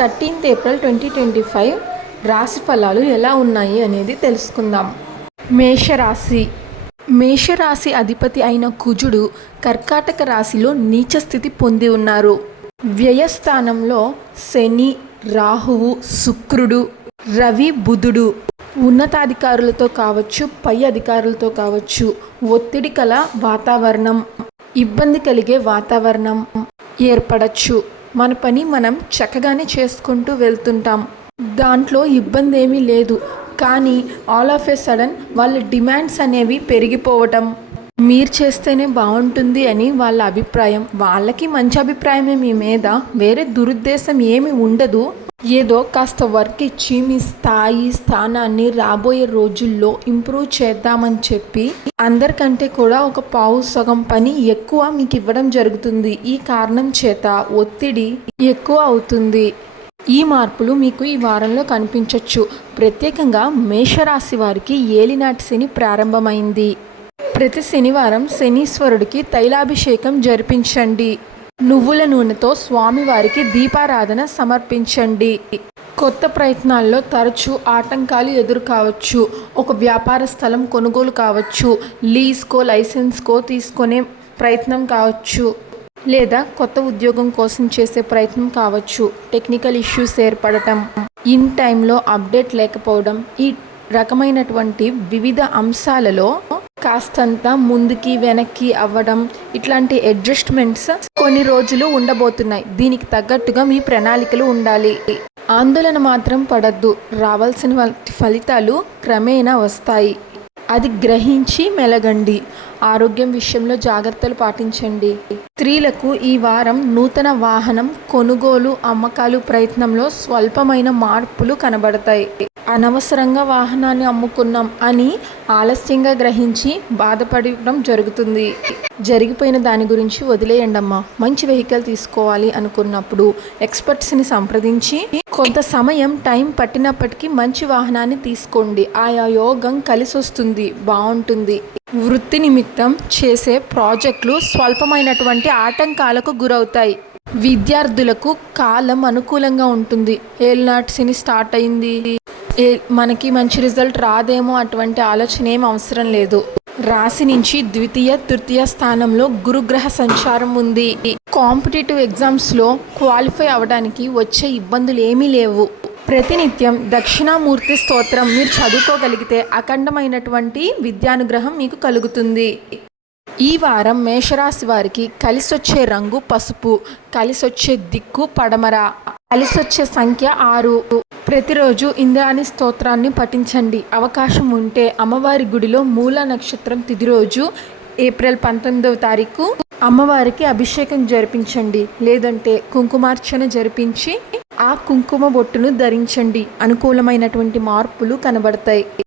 Thirteenth April twenty twenty five రాశి ఫలాలు ఎలా ఉన్నాయి అనేది తెలుసుకుందాం. మేషరాశి. మేషరాశి అధిపతి అయిన కుజుడు కర్కాటక రాశిలో నీచ స్థితి పొంది ఉన్నారు. వ్యయస్థానంలో శని రాహువు శుక్రుడు రవి బుధుడు ఉన్నతాధికారులతో కావచ్చు పై అధికారులతో కావచ్చు ఒత్తిడి కల వాతావరణం ఇబ్బంది కలిగే వాతావరణం ఏర్పడచ్చు. మన పని మనం చక్కగానే చేసుకుంటూ వెళ్తుంటాం. దాంట్లో ఇబ్బంది ఏమీ లేదు. కానీ ఆల్ ఆఫ్ ఎ సడన్ వాళ్ళ డిమాండ్స్ అనేవి పెరిగిపోవటం. మీరు చేస్తేనే బాగుంటుంది అని వాళ్ళ అభిప్రాయం. వాళ్ళకి మంచి అభిప్రాయమే మీ మీద. వేరే దురుద్దేశం ఏమి ఉండదు. ఏదో కాస్త వర్క్ ఇచ్చి మీ స్థాయి స్థానాన్ని రాబోయే రోజుల్లో ఇంప్రూవ్ చేద్దామని చెప్పి అందరికంటే కూడా ఒక పావు సగం పని ఎక్కువ మీకు ఇవ్వడం జరుగుతుంది. ఈ కారణం చేత ఒత్తిడి ఎక్కువ అవుతుంది. ఈ మార్పులు మీకు ఈ వారంలో కనిపించవచ్చు ప్రత్యేకంగా మేషరాశి వారికి ఏలినాటి శని ప్రారంభమైంది. ప్రతి శనివారం శనీశ్వరుడికి తైలాభిషేకం జరిపించండి. నువ్వుల నూనెతో స్వామివారికి దీపారాధన సమర్పించండి. కొత్త ప్రయత్నాల్లో తరచూ ఆటంకాలు ఎదురు కావచ్చు ఒక వ్యాపార స్థలం కొనుగోలు కావచ్చు. లీజ్కో లైసెన్స్కో తీసుకునే ప్రయత్నం కావచ్చు. లేదా కొత్త ఉద్యోగం కోసం చేసే ప్రయత్నం కావచ్చు. టెక్నికల్ ఇష్యూస్ ఏర్పడటం. ఇన్ టైంలో అప్డేట్ లేకపోవడం. ఈ రకమైనటువంటి వివిధ అంశాలలో కాస్తంత ముందుకి వెనక్కి అవ్వడం ఇట్లాంటి అడ్జస్ట్మెంట్స్ కొన్ని రోజులు ఉండబోతున్నాయి. దీనికి తగ్గట్టుగా మీ ప్రణాళికలు ఉండాలి. ఆందోళన మాత్రం పడద్దు. రావాల్సిన ఫలితాలు క్రమేణా వస్తాయి. అది గ్రహించి మెలగండి. ఆరోగ్యం విషయంలో జాగ్రత్తలు పాటించండి. స్త్రీలకు ఈ వారం నూతన వాహనం కొనుగోలు అమ్మకాలు ప్రయత్నంలో స్వల్పమైన మార్పులు కనబడతాయి. అనవసరంగా వాహనాన్ని అమ్ముకున్నాం అని ఆలస్యంగా గ్రహించి బాధపడడం జరుగుతుంది. జరిగిపోయిన దాని గురించి వదిలేయండమ్మా. మంచి వెహికల్ తీసుకోవాలి అనుకున్నప్పుడు ఎక్స్పర్ట్స్ని సంప్రదించి కొంత సమయం టైం పట్టినప్పటికీ మంచి వాహనాన్ని తీసుకోండి. ఆయా యోగం కలిసి వస్తుంది బాగుంటుంది వృత్తి నిమిత్తం చేసే ప్రాజెక్టులు స్వల్పమైనటువంటి ఆటంకాలకు గురవుతాయి. విద్యార్థులకు కాలం అనుకూలంగా ఉంటుంది. ఏళ్ళనాటి స్టార్ట్ అయింది. ఏ మనకి మంచి రిజల్ట్ రాదేమో అటువంటి ఆలోచన ఏం అవసరం లేదు. రాశి నుంచి ద్వితీయ తృతీయ స్థానంలో గురుగ్రహ సంచారం ఉంది. కాంపిటేటివ్ ఎగ్జామ్స్లో క్వాలిఫై అవ్వడానికి వచ్చే ఇబ్బందులు ఏమీ లేవు. ప్రతినిత్యం దక్షిణామూర్తి స్తోత్రం మీరు చదువుకోగలిగితే అఖండమైనటువంటి విద్యానుగ్రహం మీకు కలుగుతుంది. ఈ వారం మేషరాశి వారికి కలిసొచ్చే రంగు పసుపు కలిసొచ్చే దిక్కు పడమర కలిసొచ్చే సంఖ్య ఆరు. ప్రతిరోజు ఇంద్రాణి స్తోత్రాన్ని పఠించండి. అవకాశం ఉంటే అమ్మవారి గుడిలో మూల నక్షత్రం తిది రోజు ఏప్రిల్ పంతొమ్మిదవ తారీఖు అమ్మవారికి అభిషేకం జరిపించండి. లేదంటే కుంకుమార్చన జరిపించి ఆ కుంకుమ బొట్టును ధరించండి. అనుకూలమైనటువంటి మార్పులు కనబడతాయి.